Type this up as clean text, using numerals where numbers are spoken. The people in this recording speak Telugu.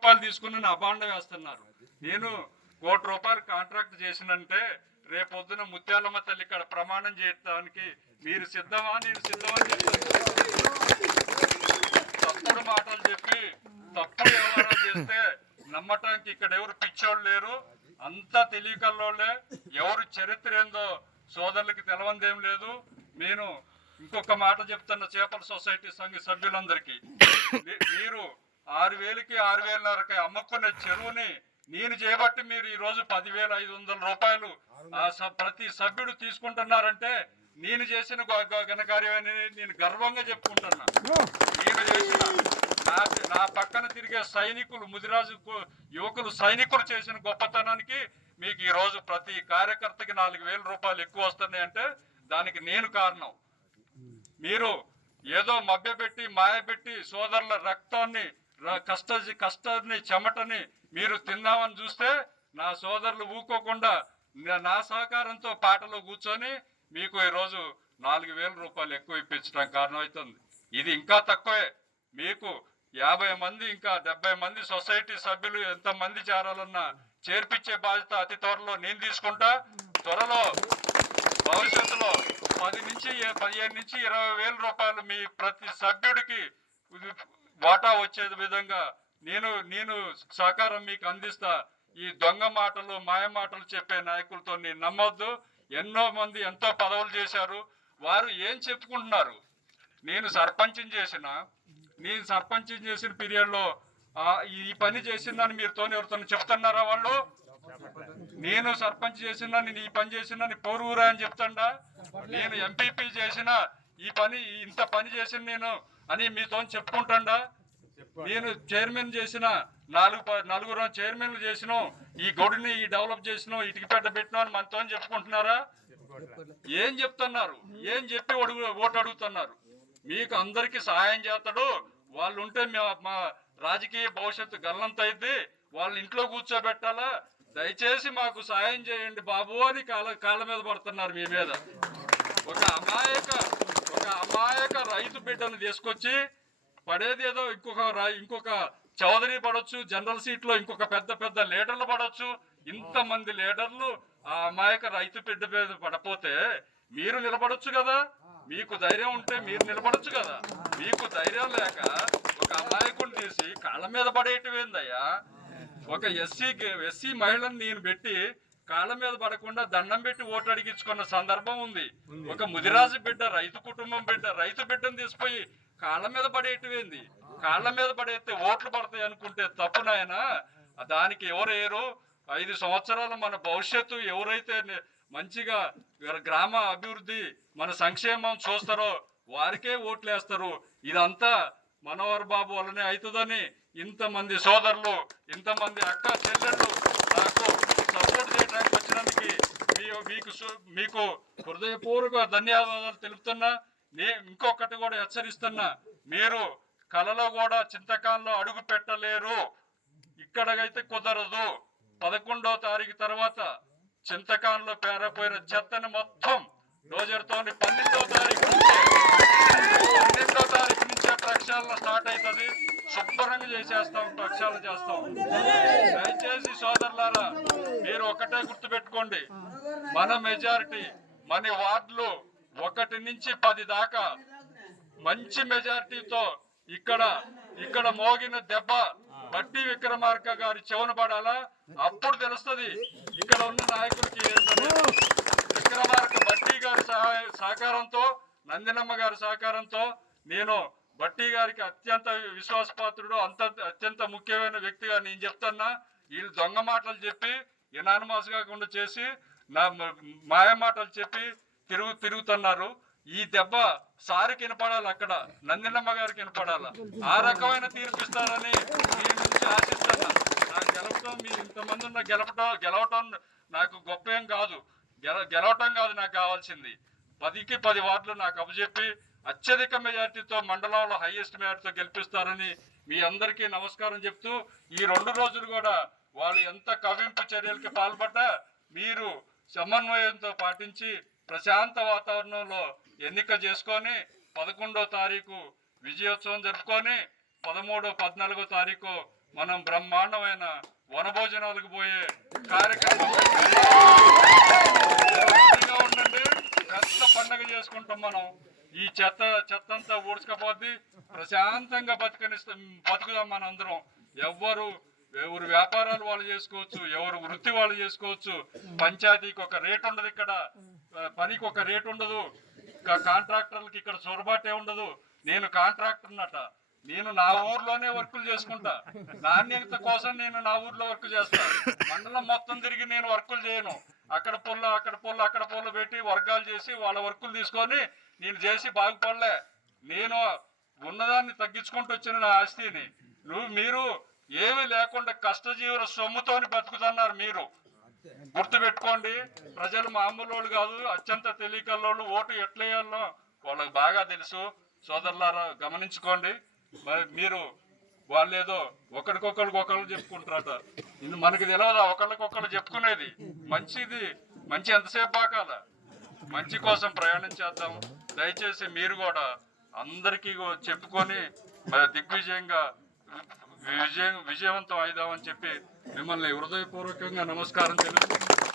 రూపాయలు తీసుకుని నా అబాండ వేస్తున్నారు. నేను ₹1,00,00,000 కాంట్రాక్ట్ చేసినంటే రేపొద్దున ముత్యాలమ్మ తల్లి ఇక్కడ ప్రమాణం చేయడానికి మీరు సిద్ధమా? నేను సిద్ధమని చెప్తాను. తప్పుడు మాటలు చెప్పి తప్పుడు వ్యవహారాలు చేస్తే నమ్మటానికి ఇక్కడ ఎవరు పిచ్చోళ్ళు లేరు, అంతా తెలియకల్లోళ్ళే. ఎవరు చరిత్ర ఏందో సోదరులకి తెలవందేం లేదు. నేను ఇంకొక మాట చెప్తున్న చేపల సొసైటీ సంఘ సభ్యులందరికీ, మీరు 6,000కి 6,500కి అమ్ముకునే చెరువుని నేను చేయబట్టి మీరు ఈ రోజు ₹10,500 ప్రతి సభ్యుడు తీసుకుంటున్నారంటే నేను చేసిన ఘనకార్యమని నేను గర్వంగా చెప్పుకుంటున్నా. నేను చేసిన నా పక్కన తిరిగే సైనికులు, ముదిరాజు యువకులు సైనికులు చేసిన గొప్పతనానికి మీకు ఈ రోజు ప్రతి కార్యకర్తకి ₹4,000 ఎక్కువ వస్తున్నాయంటే దానికి నేను కారణం. మీరు ఏదో మభ్యపెట్టి మాయపెట్టి సోదరుల రక్తాన్ని కష్టాన్ని చెమటని మీరు తిందామని చూస్తే నా సోదరులు ఊకోకుండా నా సహకారంతో పాటలో కూర్చొని మీకు ఈరోజు ₹4,000 ఎక్కువ ఇప్పించడానికి కారణమవుతుంది. ఇది ఇంకా తక్కువే. మీకు 50 మంది ఇంకా 70 మంది సొసైటీ సభ్యులు ఎంతమంది చేరాలన్నా చేర్పించే బాధ్యత అతి త్వరలో నేను తీసుకుంటా. త్వరలో భవిష్యత్తులో 10 నుంచి 15 నుంచి ₹20,000 మీ ప్రతి సభ్యుడికి వాటా వచ్చే విధంగా నేను సహకారం మీకు అందిస్తా. ఈ దొంగ మాటలు మాయ మాటలు చెప్పే నాయకులతో నేను నమ్మొద్దు. ఎన్నో మంది ఎంతో పదవులు చేశారు, వారు ఏం చెప్పుకుంటున్నారు? నేను సర్పంచ్ చేసిన పీరియడ్లో ఈ పని చేసిందని మీరుతో ఎవరితో చెప్తున్నారా? వాళ్ళు నేను సర్పంచ్ చేసినా, నేను ఈ పని చేసినా నీ పోరురా అని చెప్తాడా? నేను ఎంపీపీ చేసిన ఇంత పని చేసిన నేను అని మీతో చెప్పుకుంటాడా? నేను చైర్మన్ చేసిన నలుగురు చైర్మన్లు చేసినాం, ఈ గొడిని డెవలప్ చేసినాం, ఇటుకపెట్ట పెట్టినా అని మనతో చెప్పుకుంటున్నారా? ఏం చెప్తున్నారు? ఏం చెప్పి ఓటు అడుగుతున్నారు? మీకు అందరికి సహాయం చేస్తాడు. వాళ్ళు ఉంటే మా రాజకీయ భవిష్యత్తు గల్లంత అయింది. వాళ్ళ ఇంట్లో కూర్చోబెట్టాలా? దయచేసి మాకు సహాయం చేయండి బాబు అని కాళ్ళ మీద పడుతున్నారు మీ మీద. ఒక అమాయక రైతు బిడ్డను తీసుకొచ్చి పడేది ఏదో ఇంకొక చౌదరి పడవచ్చు, జనరల్ సీట్లో ఇంకొక పెద్ద లీడర్లు పడవచ్చు. ఇంతమంది లీడర్లు ఆ అమాయక రైతు బిడ్డ మీద పడపోతే మీరు నిలబడొచ్చు కదా. మీకు ధైర్యం ఉంటే మీరు నిలబడొచ్చు కదా. మీకు ధైర్యం లేక ఒక అమాయకుని తీసి కాళ్ళ మీద పడేయటమేందయ్యా? ఒక ఎస్సీ మహిళను నేను పెట్టి కాళ్ళ మీద పడకుండా దండం పెట్టి ఓటు అడిగించుకున్న సందర్భం ఉంది. ఒక ముదిరాజు బిడ్డ, రైతు కుటుంబం బిడ్డ, రైతు బిడ్డను తీసిపోయి కాళ్ళ మీద పడేయటమేంది? కాళ్ళ మీద పడేస్తే ఓట్లు పడతాయి అనుకుంటే తప్పు నాయనా. దానికి ఎవరేరు? 5 సంవత్సరాలు మన భవిష్యత్తు ఎవరైతే మంచిగా గ్రామ అభివృద్ధి మన సంక్షేమం చూస్తారో వారికే ఓట్లు వేస్తారు. ఇదంతా మనోహర్ బాబు వల్లనే అవుతుందని ఇంతమంది సోదరులు, ఇంతమంది అక్క చెల్లెళ్ళు నాకు సపోర్ట్ చేయడానికి వచ్చినందుకు మీకు హృదయపూర్వక ధన్యవాదాలు తెలుపుతున్నా. ఇంకొకటి కూడా హెచ్చరిస్తున్నా, మీరు కలలో కూడా చింతకాలంలో అడుగు పెట్టలేరు. ఇక్కడైతే కుదరదు. 11వ తారీఖు తర్వాత చింతకాలంలో పేరపోయిన చెత్తని మొత్తం డోజర్తో 12వ తారీఖు నుంచే ప్రక్షాళన స్టార్ట్ అవుతుంది. శుభ్రంగా చేసేస్తాం, ప్రక్షాళన చేస్తాం. దయచేసి సోదరులారా మీరు ఒకటే గుర్తుపెట్టుకోండి, మన మెజారిటీ మన వార్డులు 1 నుంచి 10 దాకా మంచి మెజారిటీతో ఇక్కడ మోగిన దెబ్బ బట్టి విక్రమార్క గారి చెవున పడాలా? అప్పుడు తెలుస్తుంది ఇక్కడ ఉన్న నాయకులకి. విక్రమార్క బట్టి గారి సహకారంతో, నందినమ్మ గారి సహకారంతో నేను బట్టి గారికి అత్యంత విశ్వాసపాత్రుడు, అత్యంత ముఖ్యమైన వ్యక్తిగా నేను చెప్తున్నా. వీళ్ళు దొంగ మాటలు చెప్పి ఎనానమస్ కాకుండా చేసి నా మాయ మాటలు చెప్పి తిరుగుతున్నారు. ఈ దెబ్బ సారికి వినపడాలి, అక్కడ నందినమ్మ గారికి వినపడాలా. ఆ రకమైన తీర్పిస్తారని మీ నుంచి ఆశిస్తున్నా. నాకు గెలవటం, మీరు ఇంతమంది ఉన్న గెలవటం నాకు గొప్ప ఏం కాదు. గెలవటం కాదు నాకు కావాల్సింది. 10కి 10 వార్డులు నాకు అప్పచెప్పి అత్యధిక మెజార్టీతో మండలంలో హైయెస్ట్ మెజార్టీతో గెలిపిస్తారని మీ అందరికీ నమస్కారం చెప్తూ, ఈ 2 రోజులు కూడా వాళ్ళు ఎంత కవింపు చర్యలకి పాల్పడ్డా మీరు సమన్వయంతో పాటించి ప్రశాంత వాతావరణంలో ఎన్నిక చేసుకొని 11వ తారీఖు విజయోత్సవం జరుపుకొని 13, 14 తారీఖు మనం బ్రహ్మాండమైన వనభోజనాలకు పోయే కార్యక్రమం ఉండండి. పెద్ద పండగ చేసుకుంటాం మనం. ఈ చెత్త అంతా ఊడ్చుకపోద్ది, ప్రశాంతంగా బతుకుదాం మన అందరం. ఎవరు వ్యాపారాలు వాళ్ళు చేసుకోవచ్చు, ఎవరు వృత్తి వాళ్ళు చేసుకోవచ్చు. పంచాయతీకి ఒక రేట్ ఉండదు, ఇక్కడ పనికి ఒక రేట్ ఉండదు, కాంట్రాక్టర్లకి ఇక్కడ చొరబాటే ఉండదు. నేను కాంట్రాక్టర్నట, నేను నా ఊర్లోనే వర్కులు చేసుకుంటా. నాణ్యత కోసం నేను నా ఊర్లో వర్క్ చేస్తా. మండలం మొత్తం తిరిగి నేను వర్కులు చేయను. అక్కడ పొల్లు పెట్టి వర్గాలు చేసి వాళ్ళ వర్కులు తీసుకొని నేను చేసి బాగుపడలే. నేను ఉన్నదాన్ని తగ్గించుకుంటూ వచ్చిన నా ఆస్తిని మీరు ఏమీ లేకుండా కష్టజీవుల సొమ్ముతోని బతుకుతున్నారు. మీరు గుర్తుపెట్టుకోండి, ప్రజలు మామూలు వాళ్ళు కాదు, అత్యంత తెలియకల్లోళ్ళు. ఓటు ఎట్లా వేయాలో వాళ్ళకి బాగా తెలుసు. సోదరులారా గమనించుకోండి. మీరు వాళ్ళేదో ఒకరికొకరు చెప్పుకుంటారట, ఇది మనకి తెలియదా? ఒకళ్ళకొకళ్ళు చెప్పుకునేది మంచి ఎంతసేపు బాకాల. మంచి కోసం ప్రయాణం చేద్దాం. దయచేసి మీరు కూడా అందరికీ చెప్పుకొని దిగ్విజయంగా విజయవంతం అయిదామని చెప్పి మిమ్మల్ని హృదయపూర్వకంగా నమస్కారం తెలుపుతున్నాను.